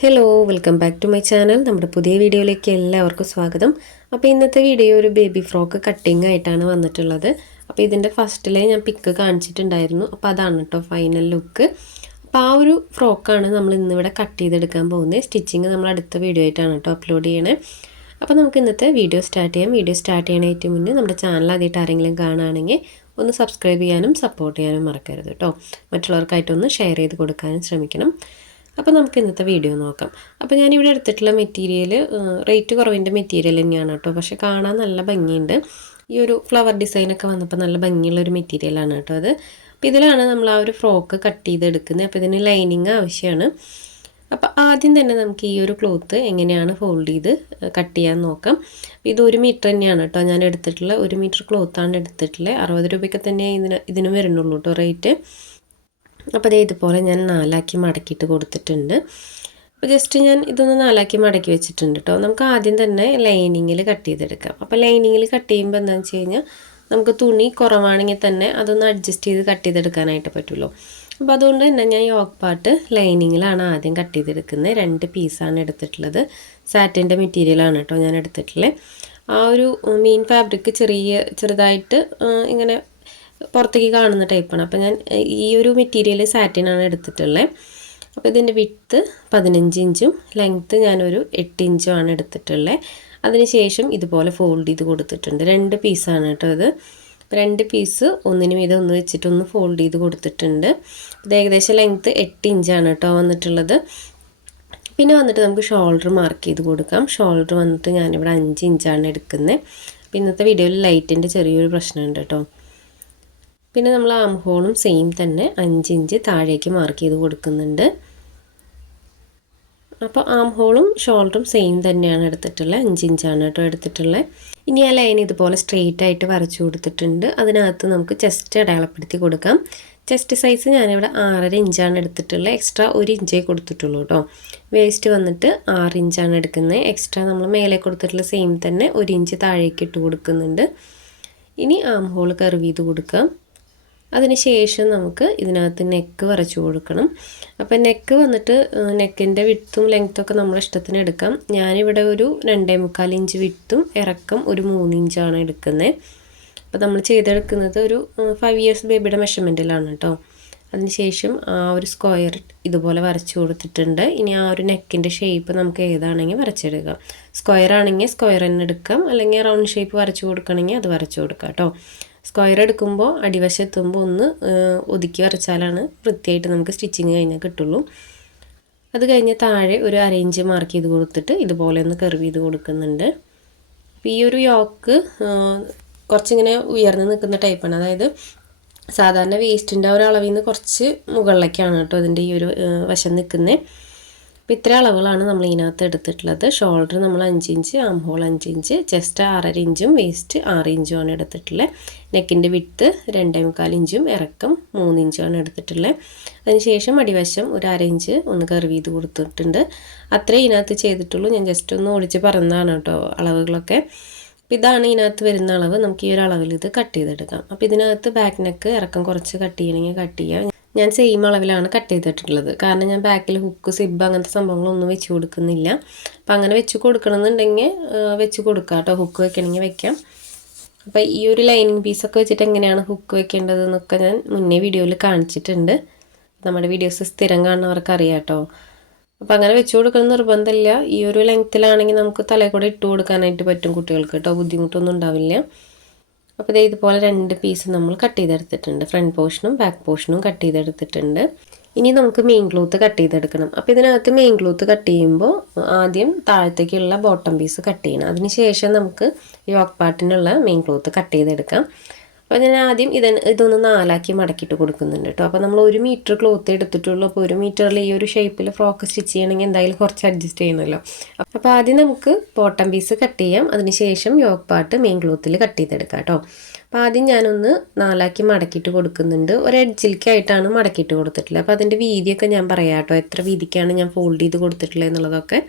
Hello welcome back to my channel. നമ്മുടെ പുതിയ വീഡിയോയിലേക്ക് എല്ലാവർക്കും സ്വാഗതം. അപ്പോൾ ഇന്നത്തെ വീഡിയോ ഒരു ബേബി ഫ്രോക്ക് കട്ടിങ് ആയിട്ടാണ് വന്നിട്ടുള്ളത്. അപ്പോൾ ഇതിൻ്റെ ഫസ്റ്റിലെ ഞാൻ പിക്ക് കാണിച്ചിട്ടുണ്ടായിരുന്നു. അപ്പോൾ അതാണ് കേട്ടോ ഫൈനൽ ലുക്ക്. അപ്പോൾ ആ ഒരു ഫ്രോക്കാണ് നമ്മൾ ഇന്നിവിടെ കട്ട് ചെയ്തെടുക്കാൻ പോകുന്നത്. സ്റ്റിച്ചിങ് നമ്മൾ അടുത്ത വീഡിയോ ആയിട്ടാണ് കേട്ടോ അപ്ലോഡ് ചെയ്യണേ. അപ്പോൾ നമുക്ക് ഇന്നത്തെ വീഡിയോ സ്റ്റാർട്ട് ചെയ്യാം. വീഡിയോ സ്റ്റാർട്ട് ചെയ്യണേറ്റ് മുന്നേ നമ്മുടെ ചാനൽ ആദ്യമായിട്ട് ആരെങ്കിലും കാണുകയാണെങ്കിൽ ഒന്ന് സബ്സ്ക്രൈബ് ചെയ്യാനും സപ്പോർട്ട് ചെയ്യാനും മറക്കരുത് കേട്ടോ. മറ്റുള്ളവർക്കായിട്ടൊന്ന് ഷെയർ ചെയ്ത് കൊടുക്കാനും ശ്രമിക്കണം. അപ്പോൾ നമുക്ക് ഇന്നത്തെ വീഡിയോ നോക്കാം. അപ്പോൾ ഞാനിവിടെ എടുത്തിട്ടുള്ള മെറ്റീരിയൽ റേറ്റ് കുറവിൻ്റെ മെറ്റീരിയൽ തന്നെയാണ് കേട്ടോ. പക്ഷേ കാണാൻ നല്ല ഭംഗിയുണ്ട്. ഈ ഒരു ഫ്ലവർ ഡിസൈനൊക്കെ വന്നപ്പോൾ നല്ല ഭംഗിയുള്ളൊരു മെറ്റീരിയലാണ് കേട്ടോ അത്. അപ്പോൾ ഇതിലാണ് നമ്മൾ ആ ഒരു ഫ്രോക്ക് കട്ട് ചെയ്തെടുക്കുന്നത്. അപ്പോൾ ഇതിന് ലൈനിങ് ആവശ്യമാണ്. അപ്പോൾ ആദ്യം തന്നെ നമുക്ക് ഈ ഒരു ക്ലോത്ത് എങ്ങനെയാണ് ഫോൾഡ് ചെയ്ത് കട്ട് ചെയ്യാൻ നോക്കാം. ഇത് 1 മീറ്റർ തന്നെയാണ് കേട്ടോ ഞാൻ എടുത്തിട്ടുള്ളത്. 1 മീറ്റർ ക്ലോത്താണ് എടുത്തിട്ടുള്ളത്. 60 രൂപയ്ക്ക് തന്നെ ഇതിന് വരുന്നുള്ളൂ കേട്ടോ റേറ്റ്. അപ്പോൾ അതേ ഇതുപോലെ ഞാൻ 4ആക്കി മടക്കിയിട്ട് കൊടുത്തിട്ടുണ്ട്. അപ്പോൾ ജസ്റ്റ് ഞാൻ ഇതൊന്ന് 4ആക്കി മടക്കി വെച്ചിട്ടുണ്ട് കേട്ടോ. നമുക്ക് ആദ്യം തന്നെ ലൈനിങ്ങിൽ കട്ട് ചെയ്തെടുക്കാം. അപ്പോൾ ലൈനിങ്ങിൽ കട്ട് ചെയ്യുമ്പോൾ എന്താണെന്ന് വെച്ച് കഴിഞ്ഞാൽ നമുക്ക് തുണി കുറവാണെങ്കിൽ തന്നെ അതൊന്ന് അഡ്ജസ്റ്റ് ചെയ്ത് കട്ട് ചെയ്തെടുക്കാനായിട്ട് പറ്റുമല്ലോ. അപ്പോൾ അതുകൊണ്ട് തന്നെ ഞാൻ യോക്ക് പാർട്ട് ലൈനിങ്ങിലാണ് ആദ്യം കട്ട് ചെയ്തെടുക്കുന്നത്. 2 പീസാണ് എടുത്തിട്ടുള്ളത്. സാറ്റിൻ്റെ മെറ്റീരിയലാണ് കേട്ടോ ഞാൻ എടുത്തിട്ടുള്ളത്. ആ ഒരു മെയിൻ ഫാബ്രിക് ചെറുതായിട്ട് ഇങ്ങനെ പുറത്തേക്ക് കാണുന്ന ടൈപ്പാണ്. അപ്പോൾ ഞാൻ ഈ ഒരു മെറ്റീരിയൽ സാറ്റിനാണ് എടുത്തിട്ടുള്ളത്. അപ്പോൾ ഇതിൻ്റെ വിഡ്ത്ത് 15 ഇഞ്ചും ലെങ്ത്ത് ഞാനൊരു 8 ഇഞ്ചുമാണ് എടുത്തിട്ടുള്ളത്. അതിനുശേഷം ഇതുപോലെ ഫോൾഡ് ചെയ്ത് കൊടുത്തിട്ടുണ്ട്. 2 പീസാണ് കേട്ടോ ഇത്. 2 പീസ് ഒന്നിന് മീതെ ഒന്ന് വെച്ചിട്ട് ഒന്ന് ഫോൾഡ് ചെയ്ത് കൊടുത്തിട്ടുണ്ട്. ഇത് ഏകദേശം ലെങ്ത്ത് 8 ഇഞ്ചാണ് കേട്ടോ വന്നിട്ടുള്ളത്. പിന്നെ വന്നിട്ട് നമുക്ക് ഷോൾഡർ മാർക്ക് ചെയ്ത് കൊടുക്കാം. ഷോൾഡർ വന്നിട്ട് ഞാനിവിടെ 5 ഇഞ്ചാണ് എടുക്കുന്നത്. അപ്പോൾ ഇന്നത്തെ വീഡിയോയിൽ ലൈറ്റിൻ്റെ ചെറിയൊരു പ്രശ്നമുണ്ട് കേട്ടോ. പിന്നെ നമ്മൾ ആം ഹോളും സെയിം തന്നെ 5 ഇഞ്ച് താഴേക്ക് മാർക്ക് ചെയ്ത് കൊടുക്കുന്നുണ്ട്. അപ്പോൾ ആം ഹോളും ഷോൾഡറും സെയിം തന്നെയാണ് എടുത്തിട്ടുള്ളത്. 5 ഇഞ്ചാണ് കേട്ടോ എടുത്തിട്ടുള്ളത്. ഇനി ആ ലൈൻ ഇതുപോലെ സ്ട്രെയിറ്റ് ആയിട്ട് വരച്ചു കൊടുത്തിട്ടുണ്ട്. അതിനകത്ത് നമുക്ക് ചെസ്റ്റ് അടയാളപ്പെടുത്തി കൊടുക്കാം. ചെസ്റ്റ് സൈസ് ഞാനിവിടെ 6.5 ഇഞ്ചാണ് എടുത്തിട്ടുള്ളത്. എക്സ്ട്രാ 1 ഇഞ്ചേ കൊടുത്തിട്ടുള്ളൂ കേട്ടോ. വേസ്റ്റ് വന്നിട്ട് 6 ഇഞ്ചാണ് എടുക്കുന്നത്. എക്സ്ട്രാ നമ്മൾ മേലെ കൊടുത്തിട്ടുള്ള സെയിം തന്നെ 1 ഇഞ്ച് താഴേക്ക് ഇട്ട് കൊടുക്കുന്നുണ്ട്. ഇനി ആം ഹോൾ കർവ് ചെയ്ത് കൊടുക്കാം. അതിനുശേഷം നമുക്ക് ഇതിനകത്ത് നെക്ക് വരച്ചു കൊടുക്കണം. അപ്പോൾ നെക്ക് വന്നിട്ട് നെക്കിൻ്റെ വിഡ്ത്തും ലെങ്ത്തൊക്കെ നമ്മുടെ ഇഷ്ടത്തിന് എടുക്കാം. ഞാനിവിടെ ഒരു 2.25 ഇഞ്ച് വിഡ്ത്തും ഇറക്കം ഒരു 3 ഇഞ്ചാണ് എടുക്കുന്നത്. അപ്പോൾ നമ്മൾ ചെയ്തെടുക്കുന്നത് ഒരു 5 ഇയേഴ്സ് ബേബിയുടെ മെഷർമെൻറ്റിലാണ് കേട്ടോ. അതിനുശേഷം ആ ഒരു സ്ക്വയർ ഇതുപോലെ വരച്ചു കൊടുത്തിട്ടുണ്ട്. ഇനി ആ ഒരു നെക്കിൻ്റെ ഷേപ്പ് നമുക്ക് ഏതാണെങ്കിൽ വരച്ചെടുക്കാം. സ്ക്വയർ ആണെങ്കിൽ സ്ക്വയർ തന്നെ എടുക്കാം, അല്ലെങ്കിൽ റൗണ്ട് ഷേപ്പ് വരച്ചു കൊടുക്കണമെങ്കിൽ അത് വരച്ചു കൊടുക്കാം കേട്ടോ. സ്ക്വയർ എടുക്കുമ്പോൾ അടിവശത്തുമ്പോൾ ഒന്ന് ഒതുക്കി വരച്ചാലാണ് വൃത്തിയായിട്ട് നമുക്ക് സ്റ്റിച്ചിങ് കഴിഞ്ഞാൽ കിട്ടുള്ളൂ. അത് കഴിഞ്ഞ് താഴെ ഒരു 1/2 ഇഞ്ച് മാർക്ക് ചെയ്ത് കൊടുത്തിട്ട് ഇതുപോലെ ഒന്ന് കർവ് ചെയ്ത് കൊടുക്കുന്നുണ്ട്. അപ്പോൾ ഈ ഒരു യോക്ക് കുറച്ചിങ്ങനെ ഉയർന്ന് നിൽക്കുന്ന ടൈപ്പാണ്. അതായത് സാധാരണ വേസ്റ്റിൻ്റെ ഒരു അളവിൽ നിന്ന് കുറച്ച് മുകളിലേക്കാണ് കേട്ടോ അതിൻ്റെ ഈ ഒരു വശം നിൽക്കുന്നത്. അപ്പോൾ ഇത്ര അളവുകളാണ് നമ്മൾ ഇതിനകത്ത് എടുത്തിട്ടുള്ളത്. ഷോൾഡർ നമ്മൾ 5 inch, arm hole 5 inch, chest 6.5 ഇഞ്ചും വേസ്റ്റ് 6 ഇഞ്ചുമാണ് എടുത്തിട്ടുള്ളത്. നെക്കിൻ്റെ വിഡ്ത്ത് 2.25 ഇഞ്ചും ഇറക്കം 3 ഇഞ്ചുമാണ് എടുത്തിട്ടുള്ളത്. അതിനുശേഷം അടിവശം ഒരു 1/2 ഇഞ്ച് ഒന്ന് കർവ് ചെയ്ത് കൊടുത്തിട്ടുണ്ട്. അത്രേ ഇതിനകത്ത് ചെയ്തിട്ടുള്ളൂ. ഞാൻ ജസ്റ്റ് ഒന്ന് ഓടിച്ച് പറഞ്ഞതാണ് കേട്ടോ അളവുകളൊക്കെ. അപ്പോൾ ഇതാണ് ഇതിനകത്ത് വരുന്ന അളവ്. നമുക്ക് ഈ ഒരു അളവിൽ ഇത് കട്ട് ചെയ്തെടുക്കാം. അപ്പോൾ ഇതിനകത്ത് ബാക്ക് നെക്ക് ഇറക്കം കുറച്ച് കട്ട് ചെയ്യണമെങ്കിൽ കട്ട് ചെയ്യാം. ഞാൻ സെയിം അളവിലാണ് കട്ട് ചെയ്തിട്ടുള്ളത്. കാരണം ഞാൻ ബാക്കിൽ ഹുക്ക്, സിബ് അങ്ങനത്തെ സംഭവങ്ങളൊന്നും വെച്ച് കൊടുക്കുന്നില്ല. അപ്പം അങ്ങനെ വെച്ച് കൊടുക്കണമെന്നുണ്ടെങ്കിൽ വെച്ച് കൊടുക്കാം കേട്ടോ. ഹുക്ക് വെക്കണമെങ്കിൽ വെക്കാം. അപ്പോൾ ഈ ഒരു ലൈനിങ് പീസൊക്കെ വെച്ചിട്ട് എങ്ങനെയാണ് ഹുക്ക് വെക്കേണ്ടതെന്നൊക്കെ ഞാൻ മുന്നേ വീഡിയോയിൽ കാണിച്ചിട്ടുണ്ട്. നമ്മുടെ വീഡിയോസ് സ്ഥിരം കാണുന്നവർക്ക് അറിയാം കേട്ടോ. അപ്പോൾ അങ്ങനെ വെച്ച് കൊടുക്കണം നിർബന്ധമില്ല. ഈ ഒരു ലെങ്ത്തിലാണെങ്കിൽ നമുക്ക് തലയിൽ കൂടെ ഇട്ട് കൊടുക്കാനായിട്ട് പറ്റും കുട്ടികൾക്ക് കേട്ടോ. ബുദ്ധിമുട്ടൊന്നും ഉണ്ടാവില്ല. അപ്പോൾ ഇതുപോലെ 2 പീസ് നമ്മൾ കട്ട് ചെയ്തെടുത്തിട്ടുണ്ട്. ഫ്രണ്ട് പോർഷനും ബാക്ക് പോർഷനും കട്ട് ചെയ്തെടുത്തിട്ടുണ്ട്. ഇനി നമുക്ക് മെയിൻ ക്ലോത്ത് കട്ട് ചെയ്തെടുക്കണം. അപ്പോൾ ഇതിനകത്ത് മെയിൻ ക്ലോത്ത് കട്ട് ചെയ്യുമ്പോൾ ആദ്യം താഴത്തേക്കുള്ള ബോട്ടം പീസ് കട്ട് ചെയ്യണം. അതിനുശേഷം നമുക്ക് യോക്ക് പാർട്ടിനുള്ള മെയിൻ ക്ലോത്ത് കട്ട് ചെയ്തെടുക്കാം. അപ്പോൾ ഞാൻ ആദ്യം ഇതൊന്ന് 4ആക്കി മടക്കിയിട്ട് കൊടുക്കുന്നുണ്ട് കേട്ടോ. അപ്പോൾ നമ്മൾ 1 മീറ്റർ ക്ലോത്ത് എടുത്തിട്ടുള്ളൂ. അപ്പോൾ 1 മീറ്ററിൽ ഈ ഒരു ഷേപ്പിൽ ഫ്രോക്ക് സ്റ്റിച്ച് ചെയ്യണമെങ്കിൽ എന്തായാലും കുറച്ച് അഡ്ജസ്റ്റ് ചെയ്യണമല്ലോ. അപ്പോൾ ആദ്യം നമുക്ക് ബോട്ടം പീസ് കട്ട് ചെയ്യാം. അതിനുശേഷം യോക്ക് പാർട്ട് മെയിൻ ക്ലോത്തിൽ കട്ട് ചെയ്തെടുക്കാം കേട്ടോ. അപ്പോൾ ആദ്യം ഞാനൊന്ന് 4ആക്കി മടക്കിയിട്ട് കൊടുക്കുന്നുണ്ട്. ഒരു എഡ്ജിലേക്കായിട്ടാണ് മടക്കിയിട്ട് കൊടുത്തിട്ടുള്ളത്. അപ്പോൾ അതിൻ്റെ വീതിയൊക്കെ ഞാൻ പറയാം കേട്ടോ, എത്ര വീതിക്കാണ് ഞാൻ ഫോൾഡ് ചെയ്ത് കൊടുത്തിട്ടുള്ളത് എന്നുള്ളതൊക്കെ.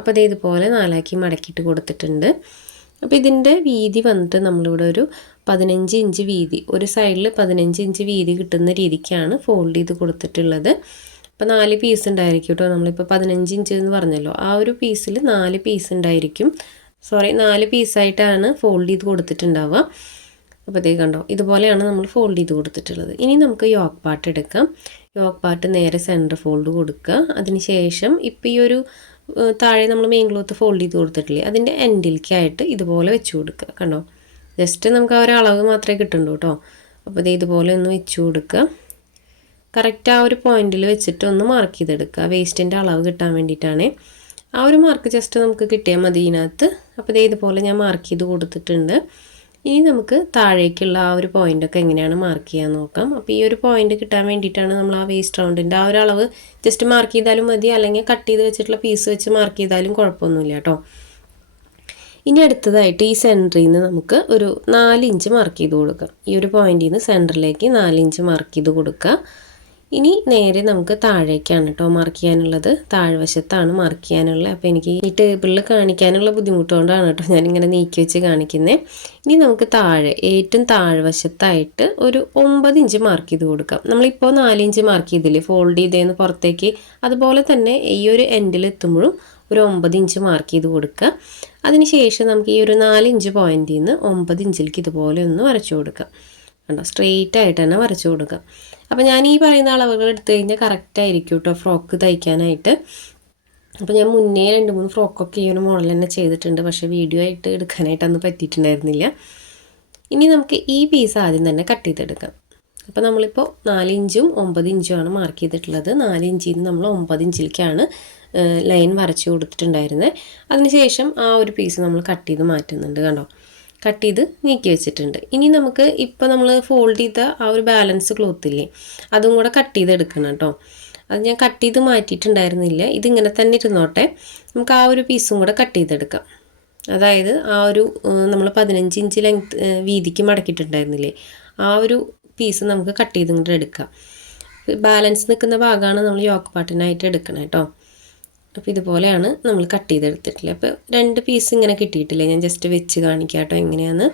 അപ്പോൾ ഇതുപോലെ 4ആക്കി മടക്കിയിട്ട് കൊടുത്തിട്ടുണ്ട്. അപ്പോൾ ഇതിൻ്റെ വീതി വന്നിട്ട് നമ്മളിവിടെ ഒരു 15 ഇഞ്ച് വീതി, ഒരു സൈഡിൽ 15 ഇഞ്ച് വീതി കിട്ടുന്ന രീതിക്കാണ് ഫോൾഡ് ചെയ്ത് കൊടുത്തിട്ടുള്ളത്. അപ്പോൾ 4 പീസ് ഉണ്ടായിരിക്കും കേട്ടോ. നമ്മളിപ്പോൾ 15 ഇഞ്ച് എന്ന് പറഞ്ഞല്ലോ, ആ ഒരു പീസിൽ 4 പീസ് ഉണ്ടായിരിക്കും. 4 പീസായിട്ടാണ് ഫോൾഡ് ചെയ്ത് കൊടുത്തിട്ടുണ്ടാവുക. അപ്പോൾ ഇതേ കണ്ടോ, ഇതുപോലെയാണ് നമ്മൾ ഫോൾഡ് ചെയ്ത് കൊടുത്തിട്ടുള്ളത്. ഇനി നമുക്ക് യോക്ക് പാർട്ട് എടുക്കാം. യോക്ക് പാർട്ട് നേരെ സെൻറ്റർ ഫോൾഡ് കൊടുക്കുക. അതിനുശേഷം ഇപ്പോൾ ഈ ഒരു താഴെ നമ്മൾ മെയിൻ ക്ലോത്ത് ഫോൾഡ് ചെയ്ത് കൊടുത്തിട്ടില്ലേ, അതിൻ്റെ എൻഡിലേക്കായിട്ട് ഇതുപോലെ വെച്ച് കൊടുക്കുക. കണ്ടോ, ജസ്റ്റ് നമുക്ക് ആ ഒരു അളവ് മാത്രമേ കിട്ടുള്ളൂ കേട്ടോ. അപ്പോൾ ഇത് ഇതുപോലെ ഒന്ന് വെച്ച് കൊടുക്കുക. കറക്റ്റ് ആ ഒരു പോയിന്റിൽ വെച്ചിട്ട് ഒന്ന് മാർക്ക് ചെയ്തെടുക്കുക. വേസ്റ്റിൻ്റെ അളവ് കിട്ടാൻ വേണ്ടിയിട്ടാണ്. ആ ഒരു മാർക്ക് ജസ്റ്റ് നമുക്ക് കിട്ടിയാൽ മതി ഇതിനകത്ത്. അപ്പോൾ ഇതുപോലെ ഞാൻ മാർക്ക് ചെയ്ത് കൊടുത്തിട്ടുണ്ട്. ഇനി നമുക്ക് താഴേക്കുള്ള ആ ഒരു പോയിൻ്റൊക്കെ എങ്ങനെയാണ് മാർക്ക് ചെയ്യാൻ നോക്കാം. അപ്പോൾ ഈ ഒരു പോയിൻ്റ് കിട്ടാൻ വേണ്ടിയിട്ടാണ് നമ്മൾ ആ വേസ്റ്റ് റൗണ്ടിൻ്റെ ആ ഒരു അളവ് ജസ്റ്റ് മാർക്ക് ചെയ്താലും മതി, അല്ലെങ്കിൽ കട്ട് ചെയ്ത് വെച്ചിട്ടുള്ള പീസ് വെച്ച് മാർക്ക് ചെയ്താലും കുഴപ്പമൊന്നുമില്ല കേട്ടോ. ഇനി അടുത്തതായിട്ട് ഈ സെൻറ്ററിൽ നിന്ന് നമുക്ക് ഒരു 4 ഇഞ്ച് മാർക്ക് ചെയ്ത് കൊടുക്കാം. ഈ ഒരു പോയിന്റിൽ നിന്ന് സെൻറ്ററിലേക്ക് 4 ഇഞ്ച് മാർക്ക് ചെയ്ത് കൊടുക്കുക. ഇനി നേരെ നമുക്ക് താഴേക്കാണ് കേട്ടോ മാർക്ക് ചെയ്യാനുള്ളത്. താഴ്വശത്താണ് മാർക്ക് ചെയ്യാനുള്ളത്. അപ്പോൾ എനിക്ക് ഈ ടേബിളിൽ കാണിക്കാനുള്ള ബുദ്ധിമുട്ടുകൊണ്ടാണ് കേട്ടോ ഞാനിങ്ങനെ നീക്കി വെച്ച് കാണിക്കുന്നത്. ഇനി നമുക്ക് താഴെ ഏറ്റവും താഴ്വശത്തായിട്ട് ഒരു 9 ഇഞ്ച് മാർക്ക് ചെയ്ത് കൊടുക്കാം. നമ്മളിപ്പോൾ 4 ഇഞ്ച് മാർക്ക് ചെയ്തില്ലേ ഫോൾഡ് ചെയ്തേന്ന് പുറത്തേക്ക്, അതുപോലെ തന്നെ ഈ ഒരു എൻഡിൽ എത്തുമ്പോഴും ഒരു 9 ഇഞ്ച് മാർക്ക് ചെയ്ത് കൊടുക്കുക. അതിനുശേഷം നമുക്ക് ഈ ഒരു 4 ഇഞ്ച് പോയിന്റിൽ നിന്ന് 9 ഇഞ്ചിലേക്ക് ഇതുപോലെ ഒന്ന് വരച്ചു കൊടുക്കാം. കണ്ടോ, സ്ട്രെയിറ്റ് ആയിട്ട് തന്നെ വരച്ചു കൊടുക്കാം. അപ്പോൾ ഞാൻ ഈ പറയുന്ന അളവുകൾ എടുത്തു കഴിഞ്ഞാൽ കറക്റ്റായിരിക്കും കേട്ടോ ഫ്രോക്ക് തയ്ക്കാനായിട്ട്. അപ്പോൾ ഞാൻ മുന്നേ 2-3 ഫ്രോക്കൊക്കെ ഈ ഒരു മോഡൽ തന്നെ ചെയ്തിട്ടുണ്ട്, പക്ഷേ വീഡിയോ ആയിട്ട് എടുക്കാനായിട്ടൊന്നും പറ്റിയിട്ടുണ്ടായിരുന്നില്ല. ഇനി നമുക്ക് ഈ പീസ് ആദ്യം തന്നെ കട്ട് ചെയ്തെടുക്കാം. അപ്പോൾ നമ്മളിപ്പോൾ 4 ഇഞ്ചും 9 ഇഞ്ചുമാണ് മാർക്ക് ചെയ്തിട്ടുള്ളത്. 4 ഇഞ്ചിൽ നിന്ന് നമ്മൾ 9 ഇഞ്ചിലേക്കാണ് ലൈൻ വരച്ചു കൊടുത്തിട്ടുണ്ടായിരുന്നത്. അതിനുശേഷം ആ ഒരു പീസ് നമ്മൾ കട്ട് ചെയ്ത് മാറ്റുന്നുണ്ട്. കണ്ടോ, കട്ട് ചെയ്ത് നീക്കി വെച്ചിട്ടുണ്ട്. ഇനി നമുക്ക് ഇപ്പോൾ നമ്മൾ ഫോൾഡ് ചെയ്ത ആ ഒരു ബാലൻസ് ക്ലോത്ത് ഇല്ലേ, അതും കൂടെ കട്ട് ചെയ്തെടുക്കണം കേട്ടോ. അത് ഞാൻ കട്ട് ചെയ്ത് മാറ്റിയിട്ടുണ്ടായിരുന്നില്ല, ഇതിങ്ങനെ തന്നെ ഇരുന്നോട്ടെ. നമുക്ക് ആ ഒരു പീസും കൂടെ കട്ട് ചെയ്തെടുക്കാം. അതായത് ആ ഒരു നമ്മൾ 15 ഇഞ്ച് ലെങ്ത് വീതിക്ക് മടക്കിയിട്ടുണ്ടായിരുന്നില്ലേ, ആ ഒരു പീസ് നമുക്ക് കട്ട് ചെയ്ത് ഇങ്ങോട്ട് എടുക്കാം. ബാലൻസ് നിൽക്കുന്ന ഭാഗമാണ് നമ്മൾ യോക്ക് പാർട്ടിനായിട്ട് എടുക്കണം കേട്ടോ. അപ്പോൾ ഇതുപോലെയാണ് നമ്മൾ കട്ട് ചെയ്തെടുത്തിട്ടില്ലേ. അപ്പോൾ 2 പീസ് ഇങ്ങനെ കിട്ടിയിട്ടില്ലേ, ഞാൻ ജസ്റ്റ് വെച്ച് കാണിക്കാം കേട്ടോ എങ്ങനെയാണ്.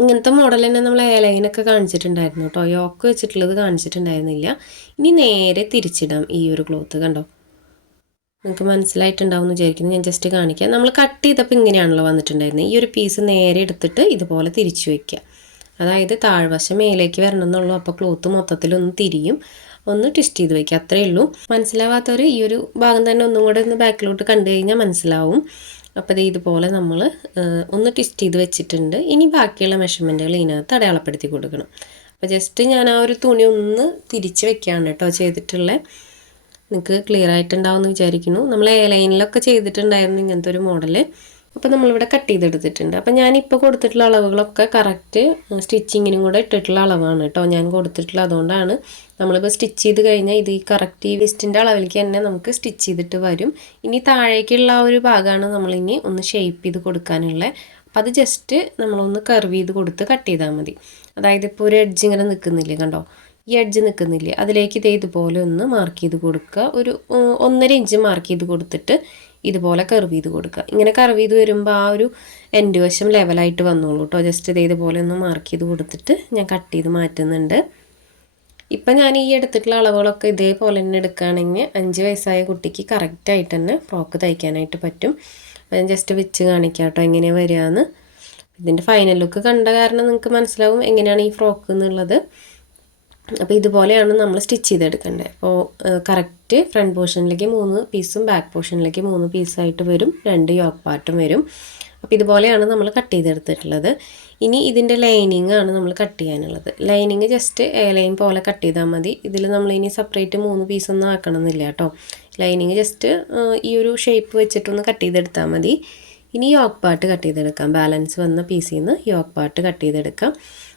ഇങ്ങനത്തെ മോഡൽ തന്നെ നമ്മൾ ലൈനൊക്കെ കാണിച്ചിട്ടുണ്ടായിരുന്നു കേട്ടോ, യോക്ക് വെച്ചിട്ടുള്ളത് കാണിച്ചിട്ടുണ്ടായിരുന്നില്ല. ഇനി നേരെ തിരിച്ചിടാം ഈ ഒരു ക്ലോത്ത്. കണ്ടോ, നിങ്ങൾക്ക് മനസ്സിലായിട്ടുണ്ടാവും എന്ന് വിചാരിക്കുന്നു. ഞാൻ ജസ്റ്റ് കാണിക്കാം. നമ്മൾ കട്ട് ചെയ്തപ്പോൾ ഇങ്ങനെയാണല്ലോ വന്നിട്ടുണ്ടായിരുന്നത്. ഈ ഒരു പീസ് നേരെ എടുത്തിട്ട് ഇതുപോലെ തിരിച്ചു വയ്ക്കുക. അതായത് താഴ്വശം മേലേക്ക് വരണം എന്നുള്ളൂ. അപ്പോൾ ക്ലോത്ത് മൊത്തത്തിലൊന്ന് തിരിയും, ഒന്ന് ട്വിസ്റ്റ് ചെയ്ത് വയ്ക്കുക, അത്രയേ ഉള്ളൂ. മനസ്സിലാവാത്തവർ ഈ ഒരു ഭാഗം തന്നെ ഒന്നും കൂടെ ഒന്ന് ബാക്കിലോട്ട് കണ്ടു കഴിഞ്ഞാൽ മനസ്സിലാവും. അപ്പോൾ ഇത് ഇതുപോലെ നമ്മൾ ഒന്ന് ട്വിസ്റ്റ് ചെയ്ത് വെച്ചിട്ടുണ്ട്. ഇനി ബാക്കിയുള്ള മെഷർമെൻറ്റുകൾ ഇതിനകത്ത് അടയാളപ്പെടുത്തി കൊടുക്കണം. അപ്പോൾ ജസ്റ്റ് ഞാൻ ആ ഒരു തുണി ഒന്ന് തിരിച്ച് വെക്കുകയാണ് കേട്ടോ ചെയ്തിട്ടുള്ളത്. നിങ്ങൾക്ക് ക്ലിയർ ആയിട്ടുണ്ടാവും എന്ന് വിചാരിക്കുന്നു. നമ്മൾ ലൈനിലൊക്കെ ചെയ്തിട്ടുണ്ടായിരുന്നു ഇങ്ങനത്തെ ഒരു മോഡല്. അപ്പോൾ നമ്മളിവിടെ കട്ട് ചെയ്തെടുത്തിട്ടുണ്ട്. അപ്പോൾ ഞാനിപ്പോൾ കൊടുത്തിട്ടുള്ള അളവുകളൊക്കെ കറക്റ്റ് സ്റ്റിച്ചിങ്ങിനും കൂടെ ഇട്ടിട്ടുള്ള അളവാണ് കേട്ടോ ഞാൻ കൊടുത്തിട്ടുള്ളത്. അതുകൊണ്ടാണ് നമ്മളിപ്പോൾ സ്റ്റിച്ച് ചെയ്ത് കഴിഞ്ഞാൽ ഇത് ഈ കറക്റ്റ് ഈ വെസ്റ്റിൻ്റെ അളവിലേക്ക് തന്നെ നമുക്ക് സ്റ്റിച്ച് ചെയ്തിട്ട് വരും. ഇനി താഴേക്കുള്ള ആ ഒരു ഭാഗമാണ് നമ്മളിനി ഒന്ന് ഷേപ്പ് ചെയ്ത് കൊടുക്കാനുള്ളത്. അപ്പോൾ അത് ജസ്റ്റ് നമ്മളൊന്ന് കർവ് ചെയ്ത് കൊടുത്ത് കട്ട് ചെയ്താൽ മതി. അതായത് ഇപ്പോൾ ഒരു എഡ്ജ് ഇങ്ങനെ നിൽക്കുന്നില്ലേ, കണ്ടോ, ഈ എഡ്ജ് നിൽക്കുന്നില്ലേ, അതിലേക്ക് ഇതുപോലെ ഒന്ന് മാർക്ക് ചെയ്ത് കൊടുക്കുക. ഒരു 1.5 ഇഞ്ച് മാർക്ക് ചെയ്ത് കൊടുത്തിട്ട് ഇതുപോലെ കർവ് ചെയ്ത് കൊടുക്കുക. ഇങ്ങനെ കർവ് ചെയ്ത് വരുമ്പോൾ ആ ഒരു എൻഡ് വശം ലെവലായിട്ട് വന്നോളൂ കേട്ടോ. ജസ്റ്റ് ഇതുപോലെ ഒന്ന് മാർക്ക് ചെയ്ത് കൊടുത്തിട്ട് ഞാൻ കട്ട് ചെയ്ത് മാറ്റുന്നുണ്ട്. ഇപ്പം ഞാൻ ഈ എടുത്തിട്ടുള്ള അളവുകളൊക്കെ ഇതേപോലെ തന്നെ എടുക്കുകയാണെങ്കിൽ 5 വയസ്സായ കുട്ടിക്ക് കറക്റ്റായിട്ട് തന്നെ ഫ്രോക്ക് തയ്ക്കാനായിട്ട് പറ്റും. ഞാൻ ജസ്റ്റ് വെച്ച് കാണിക്കാം കേട്ടോ എങ്ങനെയാണ് വരികയെന്ന്. ഇതിൻ്റെ ഫൈനൽ ലുക്ക് കണ്ട കാരണം നിങ്ങൾക്ക് മനസ്സിലാവും എങ്ങനെയാണ് ഈ ഫ്രോക്ക് എന്നുള്ളത്. അപ്പോൾ ഇതുപോലെയാണ് നമ്മൾ സ്റ്റിച്ച് ചെയ്തെടുക്കേണ്ടത്. അപ്പോൾ കറക്റ്റ് ഫ്രണ്ട് പോർഷനിലേക്ക് 3 പീസും ബാക്ക് പോർഷനിലേക്ക് 3 പീസായിട്ട് വരും, 2 യോക്ക് പാർട്ടും വരും. അപ്പോൾ ഇതുപോലെയാണ് നമ്മൾ കട്ട് ചെയ്തെടുത്തിട്ടുള്ളത്. ഇനി ഇതിൻ്റെ ലൈനിങ് ആണ് നമ്മൾ കട്ട് ചെയ്യാനുള്ളത്. ലൈനിങ് ജസ്റ്റ് ലൈൻ പോലെ കട്ട് ചെയ്താൽ മതി. ഇതിൽ നമ്മളിനി സെപ്പറേറ്റ് 3 പീസൊന്നും ആക്കണമെന്നില്ല കേട്ടോ. ലൈനിങ് ജസ്റ്റ് ഈ ഒരു ഷേപ്പ് വെച്ചിട്ടൊന്ന് കട്ട് ചെയ്തെടുത്താൽ മതി. ഇനി യോക്ക് പാർട്ട് കട്ട് ചെയ്തെടുക്കാം. ബാലൻസ് വന്ന പീസിൽ നിന്ന് യോക്ക് പാർട്ട് കട്ട് ചെയ്തെടുക്കാം.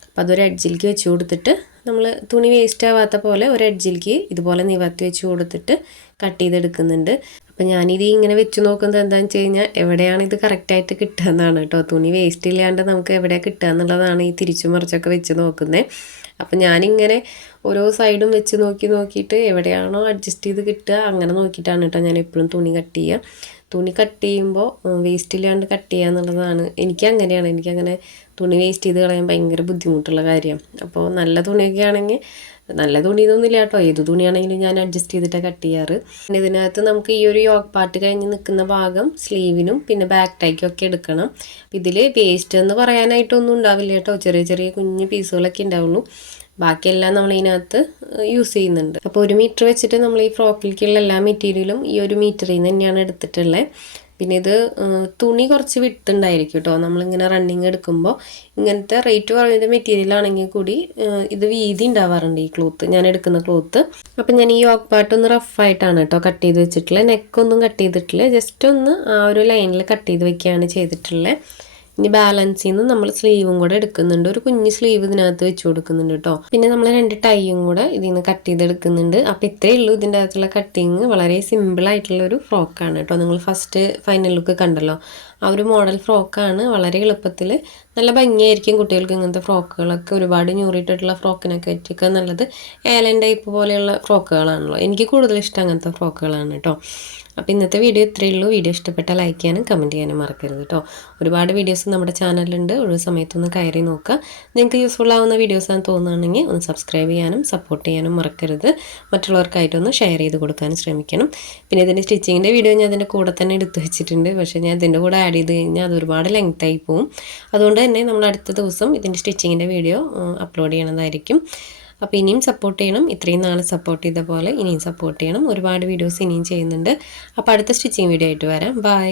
അപ്പോൾ അതൊരു എഡ്ജിലേക്ക് വെച്ച് കൊടുത്തിട്ട് നമ്മൾ തുണി വേസ്റ്റ് ആവാത്ത പോലെ ഒരു എഡ്ജിലേക്ക് ഇതുപോലെ നിവർത്തി വെച്ച് കൊടുത്തിട്ട് കട്ട് ചെയ്തെടുക്കുന്നുണ്ട്. അപ്പോൾ ഞാനിത് ഇങ്ങനെ വെച്ച് നോക്കുന്നത് എന്താണെന്ന് വെച്ച് കഴിഞ്ഞാൽ എവിടെയാണ് ഇത് കറക്റ്റായിട്ട് കിട്ടുക എന്നാണ് കേട്ടോ. തുണി വേസ്റ്റ് ഇല്ലാണ്ട് നമുക്ക് എവിടെയാണ് കിട്ടുക എന്നുള്ളതാണ് ഈ തിരിച്ചു മറിച്ചൊക്കെ വെച്ച് നോക്കുന്നത്. അപ്പം ഞാനിങ്ങനെ ഓരോ സൈഡും വെച്ച് നോക്കിയിട്ട് എവിടെയാണോ അഡ്ജസ്റ്റ് ചെയ്ത് കിട്ടുക അങ്ങനെ നോക്കിയിട്ടാണ് കേട്ടോ ഞാൻ എപ്പോഴും തുണി കട്ട് ചെയ്യുക. തുണി കട്ട് ചെയ്യുമ്പോൾ വേസ്റ്റ് ഇല്ലാണ്ട് കട്ട് ചെയ്യുക എന്നുള്ളതാണ് എനിക്കങ്ങനെ തുണി വേസ്റ്റ് ചെയ്ത് കളയാൻ ഭയങ്കര ബുദ്ധിമുട്ടുള്ള കാര്യമാണ്. അപ്പോൾ നല്ല തുണിയൊക്കെ ആണെങ്കിൽ നല്ല തുണിയൊന്നുമില്ല കേട്ടോ, ഏത് തുണിയാണെങ്കിലും ഞാൻ അഡ്ജസ്റ്റ് ചെയ്തിട്ടാണ് കട്ട് ചെയ്യാറ്. പിന്നെ ഇതിനകത്ത് നമുക്ക് ഈ ഒരു യോഗ് പാർട്ട് കഴിഞ്ഞ് നിൽക്കുന്ന ഭാഗം സ്ലീവിനും പിന്നെ ബാക്ക് ടൈക്കും ഒക്കെ എടുക്കണം. ഇതിൽ വേസ്റ്റ് എന്ന് പറയാനായിട്ടൊന്നും ഉണ്ടാവില്ല കേട്ടോ, ചെറിയ ചെറിയ കുഞ്ഞു പീസുകളൊക്കെ ഉണ്ടാവുള്ളൂ. ബാക്കിയെല്ലാം നമ്മൾ ഇതിനകത്ത് യൂസ് ചെയ്യുന്നുണ്ട്. അപ്പോൾ 1 മീറ്റർ വെച്ചിട്ട് നമ്മൾ ഈ ഫ്രോക്കിലേക്കുള്ള എല്ലാ മെറ്റീരിയലും ഈ 1 മീറ്ററിൽ നിന്ന് തന്നെയാണ് എടുത്തിട്ടുള്ളത്. പിന്നെ ഇത് തുണി കുറച്ച് വിട്ടുണ്ടായിരിക്കും കേട്ടോ, നമ്മളിങ്ങനെ റണ്ണിങ് എടുക്കുമ്പോൾ. ഇങ്ങനത്തെ റേറ്റ് കുറഞ്ഞ മെറ്റീരിയൽ ആണെങ്കിൽ കൂടി ഇത് വീതി ഉണ്ടാവാറുണ്ട് ഈ ക്ലോത്ത്, ഞാൻ എടുക്കുന്ന ക്ലോത്ത്. അപ്പം ഞാൻ ഈ യോഗ് പാർട്ട് ഒന്ന് റഫായിട്ടാണ് കേട്ടോ കട്ട് ചെയ്ത് വെച്ചിട്ടുള്ളത്. നെക്കൊന്നും കട്ട് ചെയ്തിട്ടില്ല, ജസ്റ്റ് ഒന്ന് ആ ഒരു ലൈനിൽ കട്ട് ചെയ്ത് വെക്കുകയാണ് ചെയ്തിട്ടുള്ളത്. ഇനി ബാലൻസിൽ നിന്ന് നമ്മൾ സ്ലീവും കൂടെ എടുക്കുന്നുണ്ട്, ഒരു കുഞ്ഞ് സ്ലീവ് ഇതിനകത്ത് വെച്ച് കൊടുക്കുന്നുണ്ട് കേട്ടോ. പിന്നെ നമ്മൾ 2 ടൈയും കൂടെ ഇതിൽ നിന്ന് കട്ട് ചെയ്തെടുക്കുന്നുണ്ട്. അപ്പോൾ ഇത്രയേ ഉള്ളൂ ഇതിൻ്റെ അകത്തുള്ള കട്ടിങ്. വളരെ സിമ്പിളായിട്ടുള്ളൊരു ഫ്രോക്കാണ് കേട്ടോ. നിങ്ങൾ ഫസ്റ്റ് ഫൈനൽ ലുക്ക് കണ്ടല്ലോ, ആ ഒരു മോഡൽ ഫ്രോക്കാണ്. വളരെ എളുപ്പത്തിൽ നല്ല ഭംഗിയായിരിക്കും കുട്ടികൾക്ക്. ഇങ്ങനത്തെ ഫ്രോക്കുകളൊക്കെ ഒരുപാട് ഞൂറിയിട്ടിട്ടുള്ള ഫ്രോക്കിനൊക്കെ പറ്റിയൊക്കെ നല്ലത് ഏലൻ ടൈപ്പ് പോലെയുള്ള ഫ്രോക്കുകളാണല്ലോ. എനിക്ക് കൂടുതൽ ഇഷ്ടം അങ്ങനത്തെ ഫ്രോക്കുകളാണ് കേട്ടോ. അപ്പോൾ ഇന്നത്തെ വീഡിയോ ഇത്രയേ ഉള്ളൂ. വീഡിയോ ഇഷ്ടപ്പെട്ടാൽ ലൈക്ക് ചെയ്യാനും കമൻറ്റ് ചെയ്യാനും മറക്കരുത് കേട്ടോ. ഒരുപാട് വീഡിയോസ് നമ്മുടെ ചാനലിലുണ്ട്, ഒഴിവ് സമയത്തൊന്ന് കയറി നോക്കുക. നിങ്ങൾക്ക് യൂസ്ഫുൾ ആവുന്ന വീഡിയോസാണ് തോന്നുകയാണെങ്കിൽ ഒന്ന് സബ്സ്ക്രൈബ് ചെയ്യാനും സപ്പോർട്ട് ചെയ്യാനും മറക്കരുത്. മറ്റുള്ളവർക്കായിട്ടൊന്ന് ഷെയർ ചെയ്ത് കൊടുക്കാനും ശ്രമിക്കണം. പിന്നെ ഇതിൻ്റെ സ്റ്റിച്ചിങ്ങിൻ്റെ വീഡിയോ ഞാൻ അതിൻ്റെ കൂടെ തന്നെ എടുത്തു വെച്ചിട്ടുണ്ട്. പക്ഷേ ഞാൻ ഇതിൻ്റെ കൂടെ ആഡ് ചെയ്ത് കഴിഞ്ഞാൽ അത് ഒരുപാട് ലെങ്തായി പോവും. അതുകൊണ്ട് തന്നെ നമ്മൾ അടുത്ത ദിവസം ഇതിൻ്റെ സ്റ്റിച്ചിങ്ങിൻ്റെ വീഡിയോ അപ്ലോഡ് ചെയ്യണതായിരിക്കും. അപ്പോൾ ഇനിയും സപ്പോർട്ട് ചെയ്യണം, ഇത്രയും നാൾ സപ്പോർട്ട് ചെയ്ത പോലെ ഇനിയും സപ്പോർട്ട് ചെയ്യണം. ഒരുപാട് വീഡിയോസ് ഇനിയും ചെയ്യുന്നുണ്ട്. അപ്പോൾ അടുത്ത സ്റ്റിച്ചിങ് വീഡിയോ ആയിട്ട് വരാം. ബൈ.